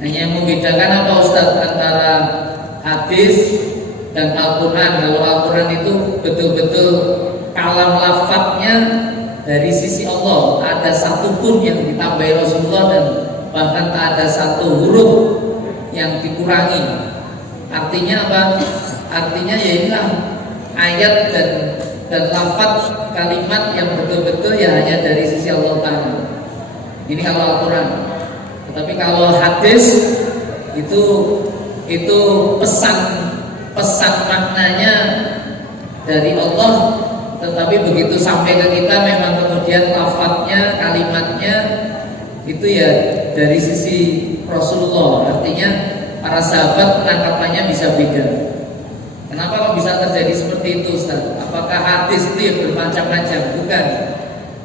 Hanya yang membedakan apa Ustaz antara hadis dan Al-Quran. Kalau Al-Quran itu betul-betul kalam lafadznya dari sisi Allah, tak ada satu pun yang ditambahi Rasulullah dan bahkan tak ada satu huruf yang dikurangi. Artinya apa? Artinya ya inilah ayat dan lafaz kalimat yang betul-betul ya hanya dari sisi Allah Ta'ala. Ini kalau Al-Quran. Tetapi kalau hadis itu pesan maknanya dari Allah, tetapi begitu sampai ke kita memang kemudian lafadznya, kalimatnya itu ya dari sisi Rasulullah. Artinya para sahabat penangkapannya bisa beda. Kenapa kok bisa terjadi seperti itu, Ustaz? Apakah hadis itu ya bermacam-macam? Bukan.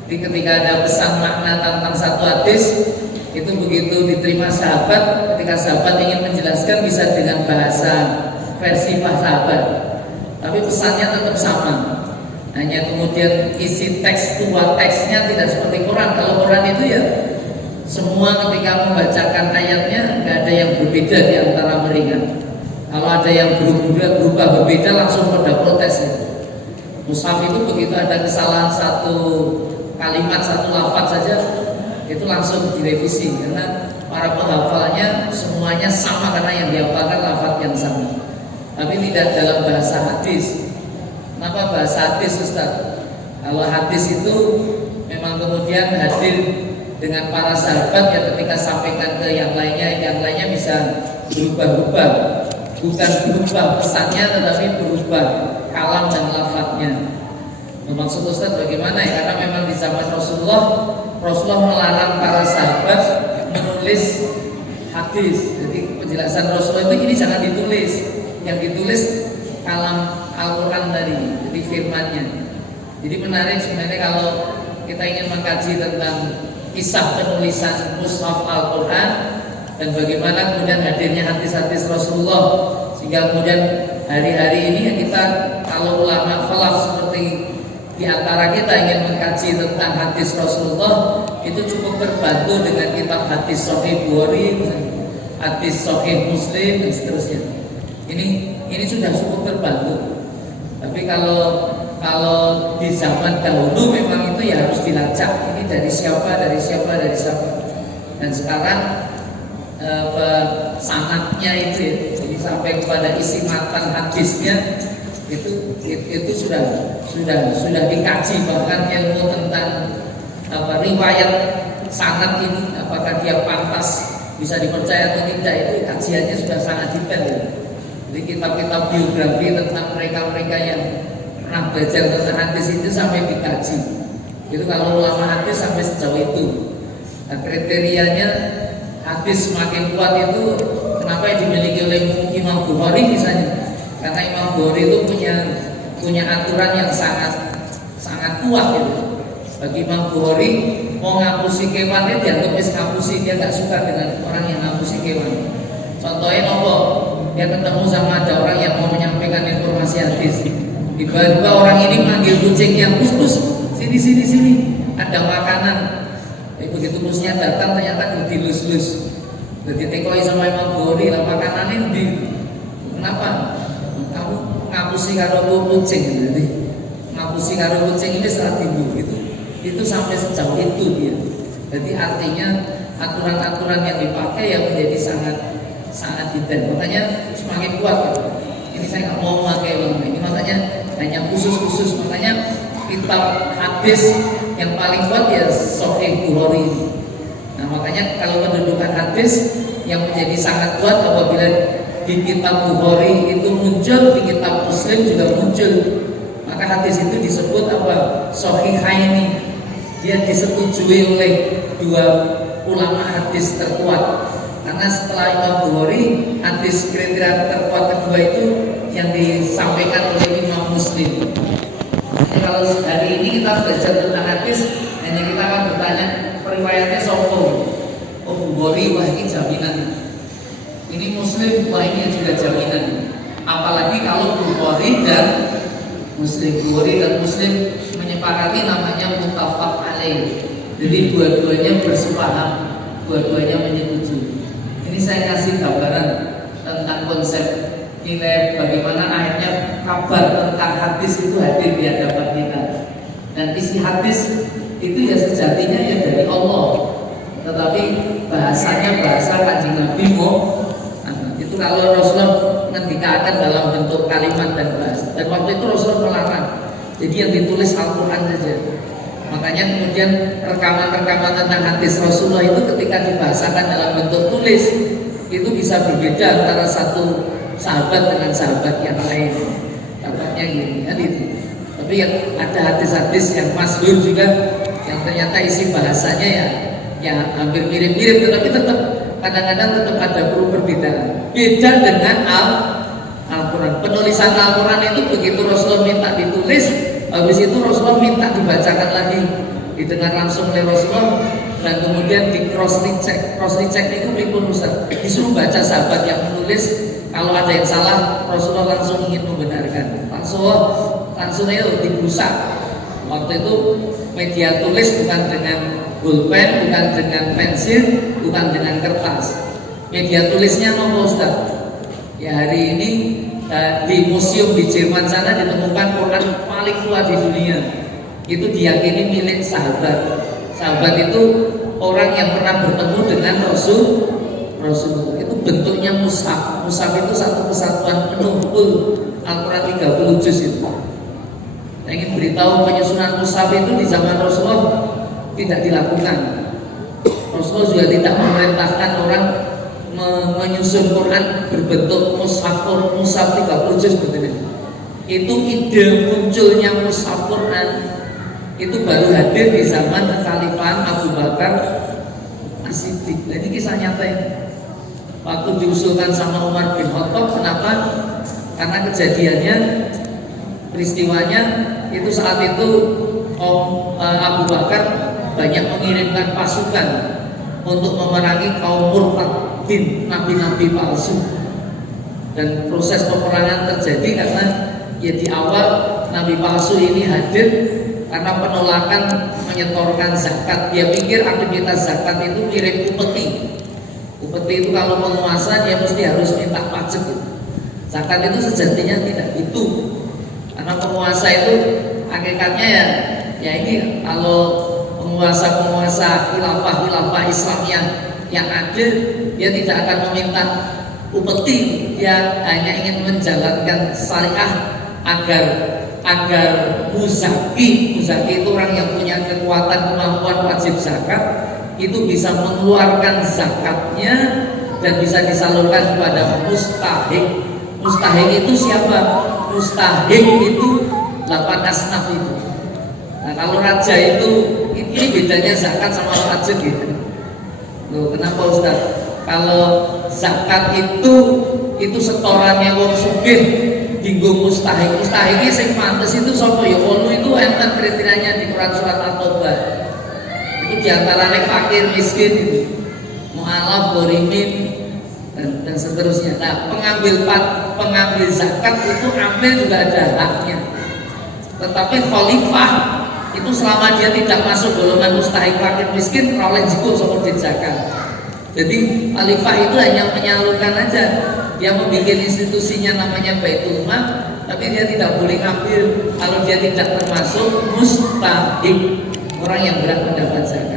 Jadi ketika ada pesan makna tentang satu hadis, itu begitu diterima sahabat, ketika sahabat ingin menjelaskan bisa dengan bahasa versi sahabat, tapi pesannya tetap sama. Hanya kemudian isi tekstual teksnya tidak seperti Quran. Kalau Quran itu ya semua ketika membacakan ayatnya nggak ada yang berbeda di antara mereka. Kalau ada yang berubah berbeda langsung pada protes. Mushaf itu begitu ada kesalahan satu kalimat, satu lafaz saja itu langsung direvisi karena para penghafalnya semuanya sama karena yang dihafalkan lafaz yang sama. Tapi tidak dalam bahasa hadis. Kenapa bahasa hadis, Ustaz? Kalau hadis itu memang kemudian hadir dengan para sahabat yang ketika sampaikan ke yang lainnya bisa berubah-ubah. Bukan berubah pesannya tetapi berubah kalam dan lafadznya. Maksud Ustaz bagaimana ya? Karena memang di zaman Rasulullah melarang para sahabat menulis hadis. Jadi penjelasan Rasulullah itu ini jangan ditulis. Yang ditulis kalam Al-Quran tadi, jadi firmannya. Jadi menarik sebenarnya kalau kita ingin mengkaji tentang kisah penulisan mushaf Al-Quran dan bagaimana kemudian hadirnya hadis-hadis Rasulullah, sehingga kemudian hari-hari ini kita kalau ulama khalaf seperti di antara kita ingin mengkaji tentang hadis Rasulullah, itu cukup terbantu dengan kitab hadis Sahih Bukhari, hadis Sahih Muslim dan seterusnya. Ini sudah cukup terbantu. Tapi kalau di zaman dahulu memang itu ya harus dilacak. Ini dari siapa. Dan sekarang sanadnya itu ya, jadi sampai kepada isi matan hadisnya itu sudah dikaji, bahkan ilmu tentang riwayat sanad ini apakah dia pantas bisa dipercaya atau tidak, itu kajiannya sudah sangat detail ya. Jadi kitab-kitab biografi tentang mereka-mereka yang pernah belajar tentang hadis itu sampai dikaji. Itu kalau ulama hadis sampai sejauh itu. Nah, kriterianya hadis semakin kuat itu kenapa yang dimiliki oleh Imam Bukhari misalnya? Karena Imam Bukhari itu punya aturan yang sangat kuat gitu. Bagi Imam Bukhari mau ngapusi kewan dia dianggap ngapusi, dia nggak suka dengan orang yang ngapusi kewan. Contohnya apa? Dia ketemu sama ada orang yang mau menyampaikan informasi hadis. Tiba-tiba orang ini manggil kucingnya, kus, sini, ada makanan. Begitu kusnya datang ternyata dilus-lus. Jadi tekoi sama Imam Bukhari, lah makanannya di kenapa? Kamu ngapusi karo kucing, jadi ngapusi karo kucing ini saat ibu gitu. Itu sampai sejauh itu dia. Jadi artinya aturan-aturan yang dipakai yang menjadi sangat detail. Makanya semakin kuat gitu. Ini saya nggak mau pakai ini, makanya hanya khusus. Makanya kitab hadis yang paling kuat ya Sahih Bukhari. Nah makanya kalau mendudukan hadis yang menjadi sangat kuat apabila di kitab Bukhari itu muncul, di kitab Muslim juga muncul, maka hadis itu disebut apa? Sahihaini. Dia disetujui oleh dua ulama hadis terkuat. Karena setelah Imam Bukhari, hadis kriteria terkuat kedua itu yang disampaikan oleh Imam Muslim. Jadi kalau hari ini kita belajar tentang hadis, hanya kita akan bertanya periwayatnya sopo. Oh Bukhari, wah ini jaminan. Ini Muslim, wah ini juga jaminan. Apalagi kalau Bukhari dan Muslim, Bukhari dan Muslim menyepakati namanya muttafaq alaih. Jadi dua-duanya bersepaham, dua-duanya menyetujui. Ini saya kasih gambaran tentang konsep nilai bagaimana akhirnya kabar tentang hadis itu hadir di hadapan kita. Dan isi hadis itu ya sejatinya ya dari Allah, tetapi bahasanya bahasa Kanjeng Nabi itu kalau Rasulullah ngendikakan dalam bentuk kalimat dan bahasa. Dan waktu itu Rasulullah melarang. Jadi yang ditulis Al-Quran saja. Makanya kemudian rekaman-rekaman tentang hadis Rasulullah itu ketika dibahasakan dalam bentuk tulis itu bisa berbeda antara satu sahabat dengan sahabat yang lain. Dapatnya gini kan itu. Tapi yang ada hadis-hadis yang masyhur juga yang ternyata isi bahasanya ya hampir mirip-mirip, tetapi tetap kadang-kadang tetap ada perbedaan. Beda dengan Al-Quran. Penulisan Al-Quran itu begitu Rasulullah minta ditulis, habis itu Rasulullah minta dibacakan lagi, didengar langsung oleh Rasulullah, dan kemudian di cross recheck itu pripun Ustaz, disuruh baca sahabat yang menulis, kalau ada yang salah Rasulullah langsung ingin membenarkan, langsung aja dibusak. Waktu itu media tulis bukan dengan pulpen, bukan dengan pensil, bukan dengan kertas. Media tulisnya nopo Ustaz? Ya hari ini di museum di Jerman sana ditemukan Quran paling tua di dunia. Itu diyakini milik sahabat. Sahabat itu orang yang pernah bertemu dengan Rasulullah. Itu bentuknya mushaf. Mushaf itu satu kesatuan penuh full Al-Quran 30 juz itu. Saya ingin beritahu penyusunan mushaf itu di zaman Rasulullah tidak dilakukan. Rasulullah juga tidak memerintahkan orang menyusun Quran berbentuk mushaf 30 juz seperti ini. Itu ide munculnya mushaf Quran itu baru hadir di zaman kekhalifahan Abu Bakar As-Siddiq. Ini kisah nyata ini. Waktu diusulkan sama Umar bin Khattab, kenapa? Karena kejadiannya, peristiwanya itu saat itu Abu Bakar banyak mengirimkan pasukan untuk memerangi kaum murtadin, nabi-nabi palsu. Dan proses peperangan terjadi karena ya di awal nabi palsu ini hadir karena penolakan menyetorkan zakat. Dia pikir aktivitas zakat itu mirip upeti. Upeti itu kalau penguasa dia mesti harus minta pajak gitu. Zakat itu sejatinya tidak itu. Karena penguasa itu hakikatnya ya ini kalau penguasa khilafah Islamiyah yang adil, dia tidak akan meminta upeti, dia hanya ingin menjalankan syariah agar muzaki itu orang yang punya kekuatan kemampuan wajib zakat itu bisa mengeluarkan zakatnya dan bisa disalurkan kepada mustahik. Mustahik itu siapa? Mustahik itu 8 asnaf itu. Nah kalau raja itu ini bedanya zakat sama pajak gitu. Loh, kenapa Ustaz? Kalau zakat itu setorannya wong sugih dinggo mustahik. Mustahik iki sing pantes itu sapa ya? Wong itu enten kriterianya di Quran surat At-Taubah. Itu diantaranya fakir, miskin itu, mu'alaf, ghorimin dan seterusnya. Nah, pengambil zakat itu ambil juga ada haknya. Tetapi khalifah itu selama dia tidak masuk golongan mustahik, fakir, miskin, oleh jikul seperti zakat. Jadi khalifah itu hanya menyalurkan aja. Dia membuat institusinya namanya Baitul Mal, tapi dia tidak boleh ngambil kalau dia tidak termasuk mustahik, orang yang berhak mendapat zakat.